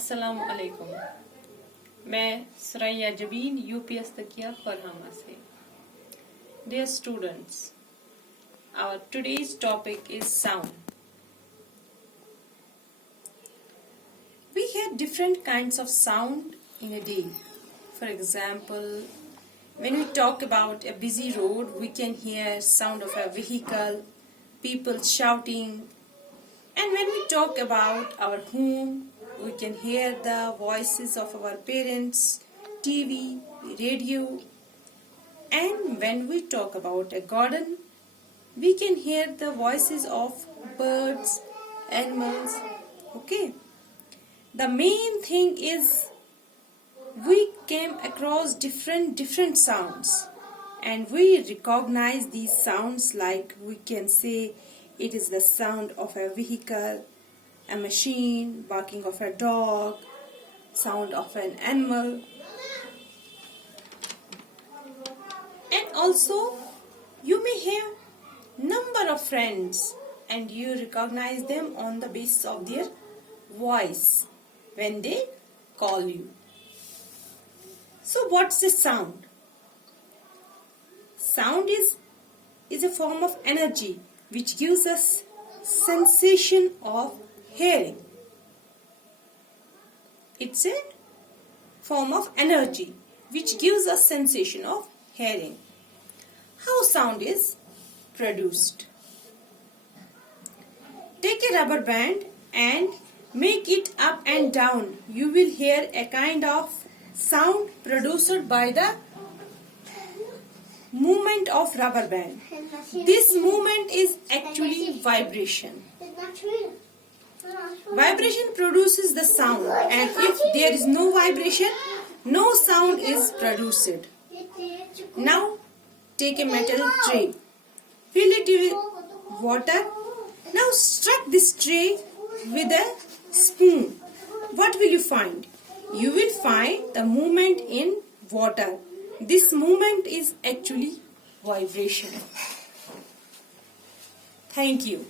अस्सलाम वालेकुम। मैं सरैया जबीन यूपीएस तकिया फरहामा से। Dear students, our today's topic is sound. We hear different kinds of sound in a day. For example, when we talk about a busy road, we can hear sound of a vehicle, people shouting. And when we talk about our home, we can hear the voices of our parents, TV, radio. And when we talk about a garden, we can hear the voices of birds, animals. Okay. The main thing is we came across different sounds, and we recognize these sounds, like we can say it is the sound of a vehicle, a machine, barking of a dog, sound of an animal. And also you may have number of friends and you recognize them on the basis of their voice when they call you. So what's the sound? Sound is a form of energy which gives us sensation of hearing. It's a form of energy which gives us sensation of hearing. How sound is produced? Take a rubber band and make it up and down. You will hear a kind of sound produced by the movement of rubber band. This movement is actually vibration. Vibration produces the sound, and if there is no vibration, no sound is produced. Now take a metal tray, fill it with water. Now struck this tray with a spoon. What will you find? You will find the movement in water. This movement is actually vibration. Thank you.